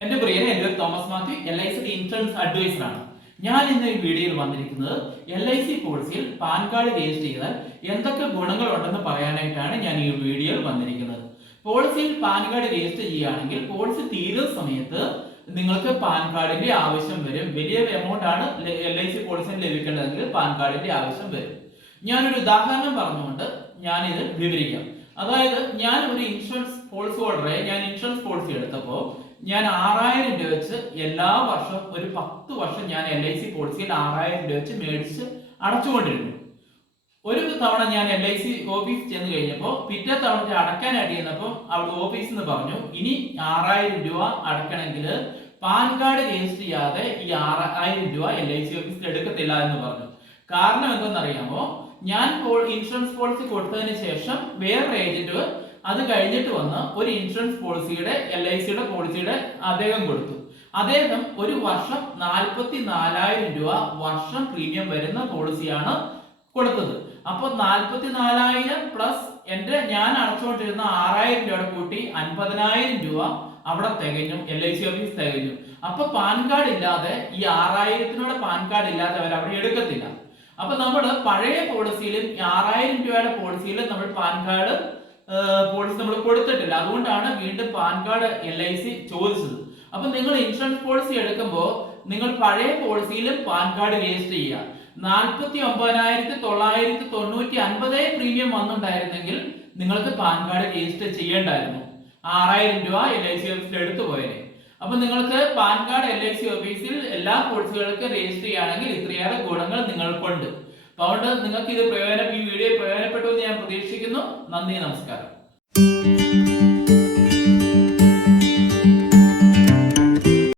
എന്റെ പ്രിയരെ, എൻ്റെ പേര് Thomas Mathew, LIC insurance adviser ആണ്. ഞാൻ ഇന്ന് ഈ വീഡിയോയിൽ വന്നിരിക്കുന്നത് LIC പോളിസിയിൽ പാൻ കാർഡ് രജിസ്റ്റർ ചെയ്താൽ എന്തൊക്കെ ഗുണങ്ങൾ ഉണ്ടെന്ന് പറയാനായിട്ടാണ് ഞാൻ ഈ വീഡിയോയിൽ വന്നിരിക്കുന്നത്. പോളിസിയിൽ പാൻ കാർഡ് രജിസ്റ്റർ ചെയ്യുകയാണെങ്കിൽ പോളിസി തീരുന്ന സമയത്ത് നിങ്ങൾക്ക് പാൻ കാർഡിന്റെ ആവശ്യം വരും. വലിയ എമൗണ്ട് ആണ് LIC പോളിസിയിൽ ലഭിക്കേണ്ടതെങ്കിൽ പാൻ കാർഡിന്റെ ആവശ്യം വരും. ഞാനൊരു ഉദാഹരണം പറഞ്ഞുകൊണ്ട് ഞാനിത് വിവരിക്കാം. അതായത് ഞാൻ ഒരു ഇൻഷുറൻസ് പോളിസി ഹോൾഡറെ ഇൻഷുറൻസ് പോളിസി എടുത്തപ്പോൾ ഞാൻ 6000 രൂപ വെച്ച് എല്ലാ വർഷവും ഒരു 10 വർഷം ഞാൻ LIC പോളിസിയിൽ 6000 രൂപ വെച്ച് മേടിച്ച് അടച്ചുകൊണ്ടിരുന്നു. ഒരു തവണ ഞാൻ LIC ഓഫീസ് ചെന്ന് കഴിഞ്ഞപ്പോൾ പിറ്റേ തവണ അടയ്ക്കാനായിട്ട് ചെന്നപ്പോൾ അവിടെ ഓഫീസിൽ നിന്ന് പറഞ്ഞു, ഇനി 6000 രൂപ അടയ്ക്കണമെങ്കിൽ പാൻ കാർഡ് രജിസ്റ്റർ ചെയ്യാതെ ഈ 6000 രൂപ LIC ഓഫീസിൽ എടുക്കത്തില്ല എന്ന് പറഞ്ഞു. കാരണം എന്തെന്നറിയാമോ, ഞാൻ ഇൻഷുറൻസ് പോളിസി കൊടുത്തതിന് ശേഷം വേറൊരു ഏജന്റ് അത് കഴിഞ്ഞിട്ട് വന്ന് ഒരു ഇൻഷുറൻസ് പോളിസിയുടെ LICയുടെ പോളിസിയുടെ അദ്ദേഹം കൊടുത്തു. അദ്ദേഹം ഒരു വർഷം 44,000 രൂപ വർഷം പ്രീമിയം വരുന്ന പോളിസിയാണ് കൊടുത്തത്. അപ്പൊ 44,000 പ്ലസ് ഞാൻ അടച്ചുകൊണ്ടിരുന്ന 6000 രൂപയുടെ കൂട്ടി 50,000 രൂപ അവിടെ തികഞ്ഞു, LIC ഓഫീസ് തികഞ്ഞു. അപ്പൊ പാൻ കാർഡ് ഇല്ലാതെ ഈ 6000 പാൻ കാർഡ് ഇല്ലാതെ അവർ അവിടെ എടുക്കത്തില്ല. അപ്പൊ നമ്മൾ പഴയ പോളിസിയിലും 6000 രൂപയുടെ പോളിസിയിലും നമ്മൾ പാൻ കാർഡ് പോളിസി നമ്മൾ കൊടുത്തിട്ടില്ല. അതുകൊണ്ടാണ് വീണ്ടും പാൻ കാർഡ് LIC ചോദിച്ചത്. അപ്പൊ നിങ്ങൾ ഇൻഷുറൻസ് പോളിസി എടുക്കുമ്പോൾ നിങ്ങൾ പഴയ പോളിസിയിലും പാൻ കാർഡ് രജിസ്റ്റർ ചെയ്യുക. 49,990 പ്രീമിയം വന്നിട്ടുണ്ടായിരുന്നെങ്കിൽ നിങ്ങൾക്ക് പാൻ കാർഡ് രജിസ്റ്റർ ചെയ്യേണ്ടായിരുന്നു. 6000 രൂപ LIC ഓഫീസിൽ എടുത്തു പോയത്. അപ്പൊ നിങ്ങൾക്ക് പാൻ കാർഡ് LIC ഓഫീസിൽ എല്ലാ പോളിസികൾക്കും രജിസ്റ്റർ ചെയ്യുകയാണെങ്കിൽ ഇത്രയേറെ ഗുണങ്ങൾ നിങ്ങൾക്കുണ്ട്. അതുകൊണ്ട് നിങ്ങൾക്ക് ഈ വീഡിയോ പ്രയോജനപ്പെട്ടു എന്ന് ഞാൻ പ്രതീക്ഷിക്കുന്നു. നന്ദി, നമസ്കാരം.